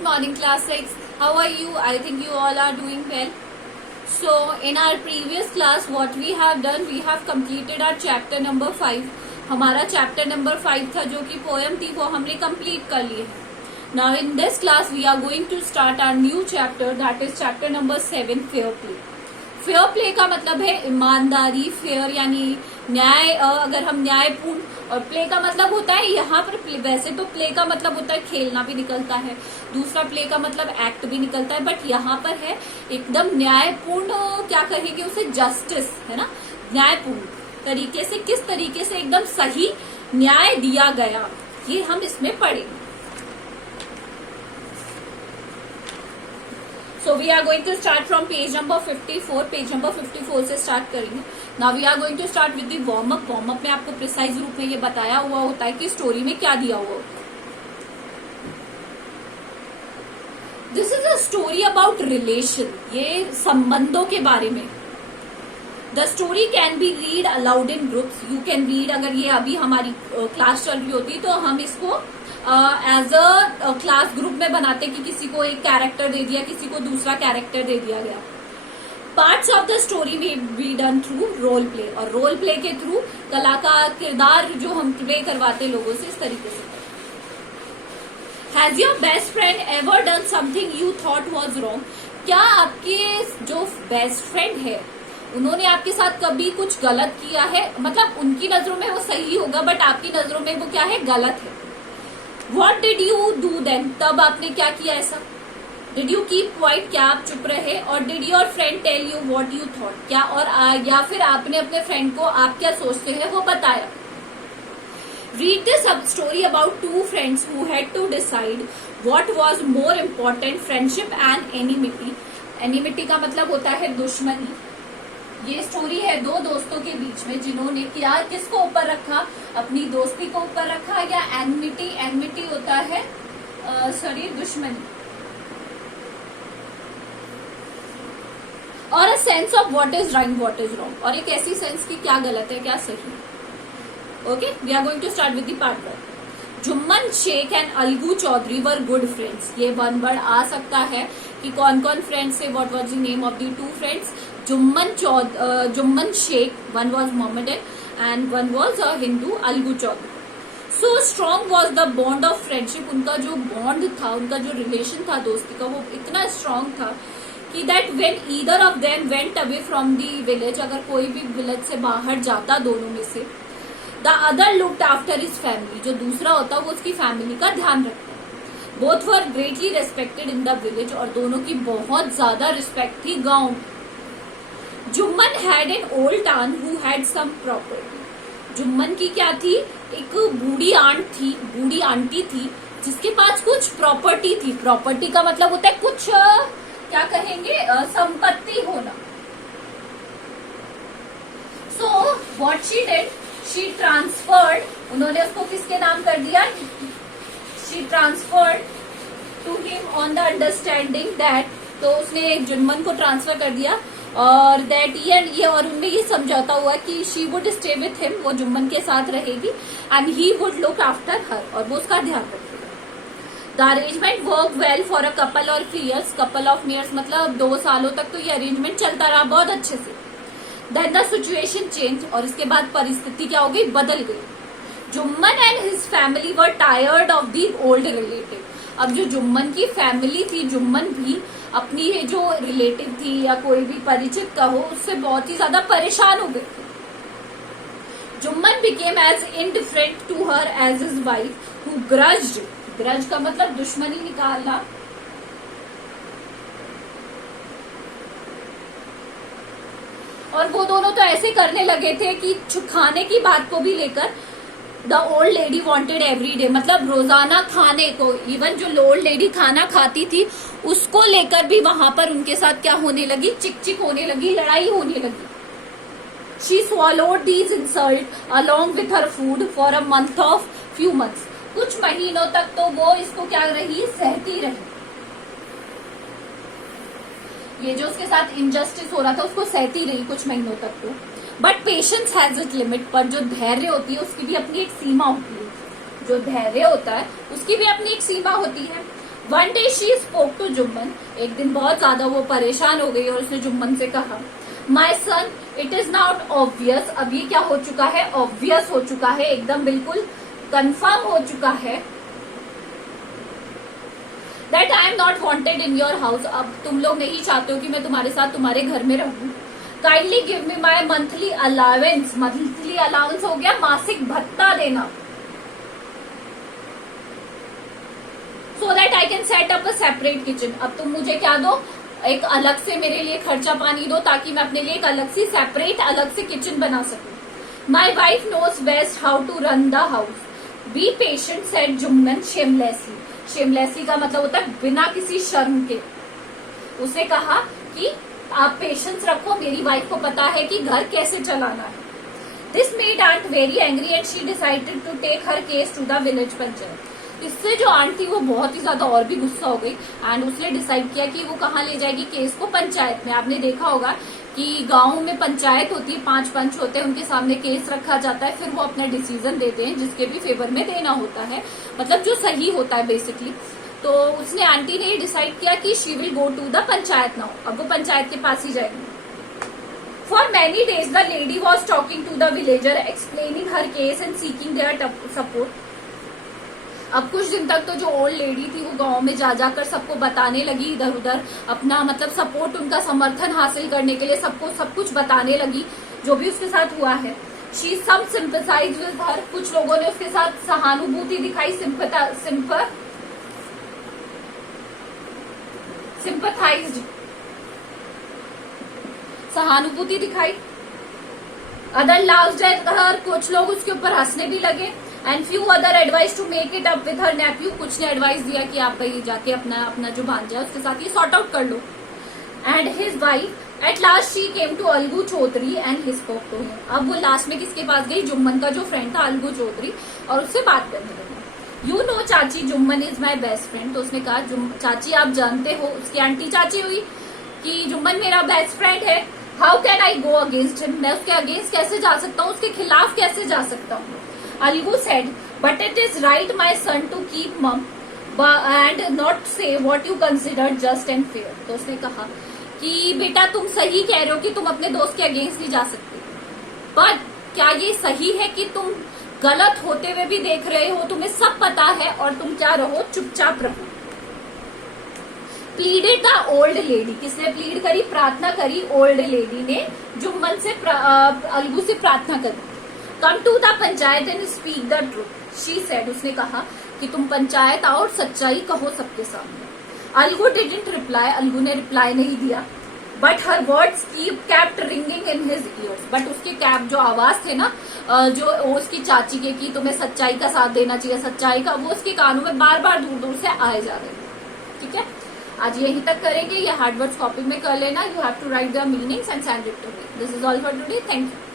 Good morning, class 6. How are you? I think you all are doing well. So, in our previous class, what we have done, we have completed our chapter number 5. हमारा chapter number 5 था जो कि poem थी वो हमने complete कर ली है. Now, in this class, we are going to start our new chapter, that is chapter number 7, fair play. Fair play का मतलब है ईमानदारी. फेयर यानी न्याय. अगर हम न्यायपूर्ण, और प्ले का मतलब होता है यहाँ पर वैसे तो प्ले का मतलब होता है खेलना भी निकलता है, दूसरा प्ले का मतलब एक्ट भी निकलता है, बट यहाँ पर है एकदम न्यायपूर्ण. क्या कहेंगे उसे? जस्टिस, है ना. न्यायपूर्ण तरीके से, किस तरीके से एकदम सही न्याय दिया गया, ये हम इसमें पढ़ेंगे. So we are going to start from page number 54. Page number 54 से स्टार्ट करेंगे. Now we are going to start with the warm up. Warm up में आपको प्रिसाइज रूप में ये बताया हुआ होता है कि स्टोरी में क्या दिया हुआ होता है. This is a story about relation. ये संबंधों के बारे में. The story can be read allowed in groups. You can read. अगर ये अभी हमारी क्लास चल रही होती तो हम इसको एज अ क्लास ग्रुप में बनाते कि किसी को एक कैरेक्टर दे दिया, किसी को दूसरा कैरेक्टर दे दिया गया. पार्ट्स ऑफ द स्टोरी में be done through role play. और रोल प्ले के थ्रू कलाकार किरदार जो हम प्ले करवाते लोगों से, इस तरीके से. Has your best friend ever done something you thought was wrong. क्या आपके जो बेस्ट फ्रेंड है उन्होंने आपके साथ कभी कुछ गलत किया है? मतलब उनकी नजरों में वो सही होगा बट आपकी नजरों में वो क्या है? गलत है. What did you do then? तब आपने क्या किया ऐसा? Did you keep quiet? क्या आप चुप रहे? और did your friend tell you what you thought? क्या और या फिर आपने अपने फ्रेंड को आप क्या सोचते हैं वो बताया? Read this story about two friends who had to decide what was more important, friendship and enmity. Enmity का मतलब होता है दुश्मनी. ये स्टोरी है दो दोस्तों के बीच में जिन्होंने क्या किसको ऊपर रखा? अपनी दोस्ती को ऊपर रखा. या एनमिटी. एनमिटी होता है दुश्मनी. और a sense of what is right what is wrong. और एक ऐसी सेंस की क्या गलत है क्या सही. Okay, we are going to start with the part 1. Jumman Sheikh and Algu Chaudhary were good friends. ये वन वर्ड आ सकता है कि कौन कौन फ्रेंड्स है. What was the name of the two friends? Jumman Sheikh, one was Mohammedan and one was a Hindu, Algu Chaudhary. So strong was the bond of friendship. उनका जो बॉन्ड था, उनका जो रिलेशन था दोस्ती का, वो इतना स्ट्रॉन्ग था कि that when either of them went away from the village, अगर कोई भी विलेज से बाहर जाता दोनों में से, the other looked after his family. जो दूसरा होता वो उसकी फैमिली का ध्यान रखता. Both were greatly respected in the village. और दोनों की बहुत ज्यादा रिस्पेक्ट थी गाँव. Jumman had an old aunt who had sum property. Jumman की क्या थी? एक बूढ़ी आंट थी, बूढ़ी आंटी थी जिसके पास कुछ प्रॉपर्टी थी. प्रॉपर्टी का मतलब होता है कुछ क्या कहेंगे? संपत्ति होना. So what she did, she transferred. उन्होंने उसको किसके नाम कर दिया? She transferred to him on the understanding that. तो उसने जुम्मन को ट्रांसफर कर दिया और दैट ये और उनमें ये समझौता हुआ कि she would stay with him, वो जुम्मन के साथ रहेगी, and he would look after her, और वो उसका ध्यान रखेगा. The arrangement work well for a couple of years. Couple of years मतलब 2 सालों तक तो ये अरेंजमेंट चलता रहा बहुत अच्छे से. Then the situation change. और इसके बाद परिस्थिति क्या हो गई? बदल गई. Jumman and his family were tired of the old relative. अब जो जुम्मन की फैमिली थी, जुम्मन भी अपनी ये जो रिलेटिव थी या कोई भी परिचित का हो, उससे बहुत ही ज्यादा परेशान हो गए थे. Jumman became as indifferent to her as his wife who grudged. Grudge का मतलब दुश्मनी निकालना. और वो दोनों तो ऐसे करने लगे थे कि खाने की बात को भी लेकर the old lady wanted every day. मतलब रोजाना खाने को, इवन जो ओल्ड लेडी खाना खाती थी उसको लेकर भी वहां पर उनके साथ क्या होने लगी? चिक चिक होने लगी, लड़ाई होने लगी. She swallowed these insult along with her food for a month of few months. कुछ महीनों तक तो वो इसको क्या रही? सहती रही. ये जो उसके साथ इनजस्टिस हो रहा था उसको सहती रही कुछ महीनों तक तो. But patience has it limit. पर जो धैर्य होती है उसकी भी अपनी एक सीमा होती है. जो धैर्य होता है उसकी भी अपनी एक सीमा होती है. One day she spoke to Jumman, एक दिन बहुत ज्यादा वो परेशान हो गई और उसने जुम्मन से कहा, माई सन इट इज नॉट ऑब्वियस, अब ये क्या हो चुका है, ऑब्वियस हो चुका है, एकदम बिल्कुल कंफर्म हो चुका है, that I am not wanted in your house, अब तुम लोग नहीं चाहते हो कि मैं तुम्हारे साथ तुम्हारे घर में रहूं, काइंडली गिव मी माई मंथली अलावेंस, मंथली अलावेंस हो गया मासिक भत्ता देना, so that I can set up a separate kitchen, अब तुम मुझे क्या दो, एक अलग से मेरे लिए खर्चा पानी दो ताकि मैं अपने लिए एक अलग सी सेपरेट अलग से किचन बना सकूं। My wife knows best how to run the house, be patient said Jumman shamelessly, shamelessly का मतलब होता है बिना किसी शर्म के, उसने कहा कि आप पेशेंस रखो, मेरी वाइफ को पता है कि घर कैसे चलाना है। This made aunt very angry and she decided to take her case to the village panchayat, इससे जो आंट थी वो बहुत ही ज्यादा और भी गुस्सा हो गई एंड उसने डिसाइड किया कि वो कहाँ ले जाएगी केस को, पंचायत में। आपने देखा होगा कि गांव में पंचायत होती है, 5 पंच होते हैं, उनके सामने केस रखा जाता है, फिर वो अपना डिसीजन देते हैं जिसके भी फेवर में देना होता है, मतलब जो सही होता है बेसिकली। तो उसने आंटी ने डिसाइड किया कि she will go to the panchayat now, अब वो पंचायत के पास ही जाएगी। For many days the lady was talking to the villager explaining her case and seeking their support, अब कुछ दिन तक तो जो ओल्ड लेडी थी वो गांव में जा जाकर सबको बताने लगी, इधर उधर अपना मतलब सपोर्ट, उनका समर्थन हासिल करने के लिए सबको सब कुछ बताने लगी जो भी उसके साथ हुआ है। She some sympathize with her, कुछ लोगों ने उसके साथ सहानुभूति दिखाई, सिंपैथाइज्ड, सहानुभूति दिखाई। अदर लाउज्ड एट हर, कुछ लोग उसके ऊपर हंसने भी लगे। And few other advice to make it up with her nephew, कुछ ने एडवाइस दिया कि आप भाई जाके अपना जो भांजा है उसके साथ ये सॉर्ट आउट कर लो। And his wife at last she came to Algu Chaudhary and he spoke to him, अब वो लास्ट में किसके पास गई, जुम्मन का जो फ्रेंड था अलगू चौधरी, और उससे बात करने लगी। यू नो चाची Jumman is my best friend, तो उसने कहा चाची आप जानते हो, उसकी आंटी चाची हुई, कि जुम्मन मेरा बेस्ट फ्रेंड है, how can I go against him, मैं उसके अगेंस्ट कैसे जा सकता हूँ, उसके खिलाफ कैसे जा सकता हूँ। Algu said, but it is right, my son, to keep mum and not say what you consider just and fair, तो उसने कहा कि बेटा तुम सही कह रहे हो कि तुम अपने दोस्त के अगेंस्ट नहीं जा सकते, पर क्या ये सही है कि तुम गलत होते हुए भी देख रहे हो, तुम्हें सब पता है और तुम क्या रहो, चुपचाप रहो। प्लीडेड द ओल्ड लेडी, किसने प्लीड करी, प्रार्थना करी, ओल्ड लेडी ने जुम्मन से अलगू से प्रार्थना करी। Come to the panchayat and speak the truth, she said, उसने कहा कि तुम पंचायत आओ और सच्चाई कहो सबके सामने। अलगू डिडंट रिप्लाई, अलगू ने रिप्लाई नहीं दिया, but her words kept ringing in his years, but उसके कैप जो आवाज थे ना, जो उसकी चाची के कि तुम्हें सच्चाई का साथ देना चाहिए, सच्चाई का, वो उसके कानों में बार बार दूर दूर से आए जा रहे हैं। ठीक है, आज यहीं तक करेंगे, ये हार्ड वर्ड्स कॉपी में कर लेना, you have to write the meanings and send it to me. This is all for today, thank you.